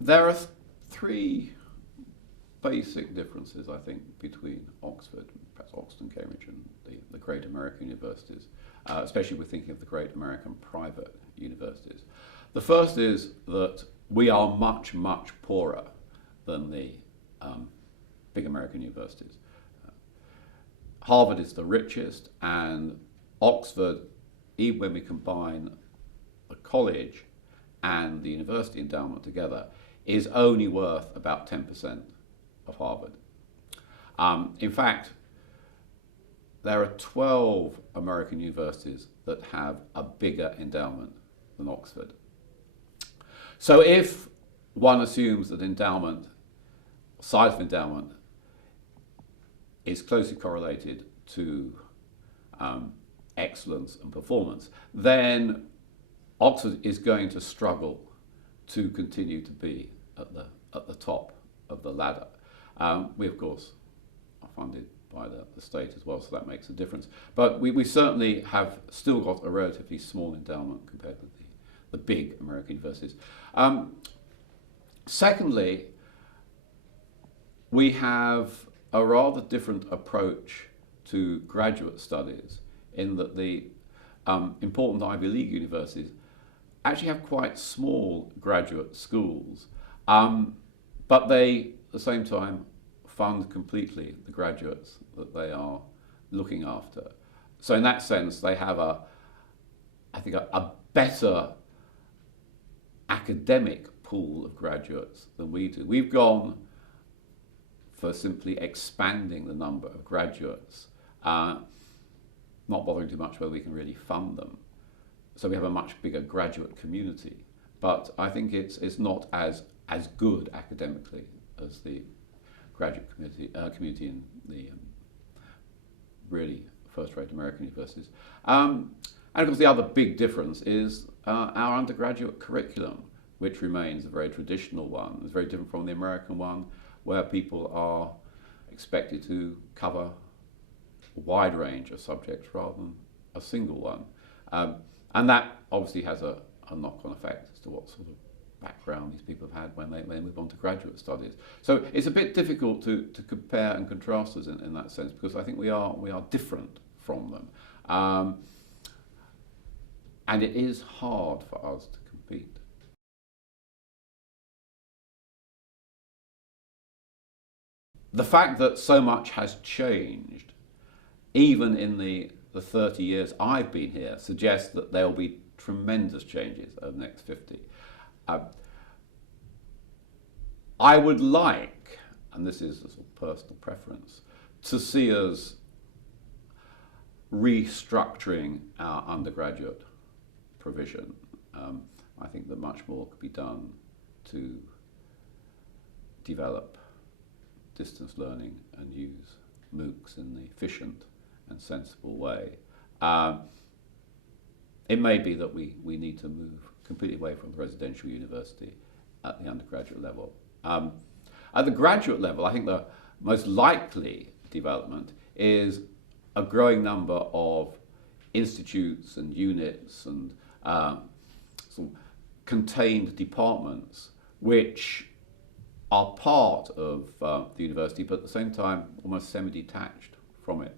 There are three basic differences, I think, between Oxford, perhaps Oxford, Cambridge, and the great American universities, especially if we're thinking of the great American private universities. The first is that we are much, much poorer than the big American universities. Harvard is the richest, and Oxford, even when we combine the college and the university endowment together, is only worth about 10% of Harvard. In fact, there are 12 American universities that have a bigger endowment than Oxford. So if one assumes that endowment, size of endowment, is closely correlated to excellence and performance, then Oxford is going to struggle to continue to be at the top of the ladder. We, of course, are funded by the state as well, so that makes a difference. But we certainly have still got a relatively small endowment compared with the big American universities. Secondly, we have a rather different approach to graduate studies in that the important Ivy League universities actually have quite small graduate schools, but they, at the same time, fund completely the graduates that they are looking after. So in that sense, they have I think a better academic pool of graduates than we do. We've gone for simply expanding the number of graduates, not bothering too much whether we can really fund them. So we have a much bigger graduate community, but I think it's not as good academically as the graduate community in the really first-rate American universities. And of course the other big difference is our undergraduate curriculum, which remains a very traditional one. It's very different from the American one, where people are expected to cover a wide range of subjects rather than a single one. And that obviously has a knock-on effect as to what sort of background these people have had when they move on to graduate studies. So it's a bit difficult to compare and contrast us in that sense, because I think we are different from them. And it is hard for us to compete. The fact that so much has changed, even in the 30 years I've been here, suggests that there will be tremendous changes over the next 50. I would like, and this is a sort of personal preference, to see us restructuring our undergraduate provision. I think that much more could be done to develop distance learning and use MOOCs in the efficient and sensible way. It may be that we need to move completely away from the residential university at the undergraduate level. At the graduate level, I think the most likely development is a growing number of institutes and units and sort of contained departments which are part of the university, but at the same time almost semi-detached from it.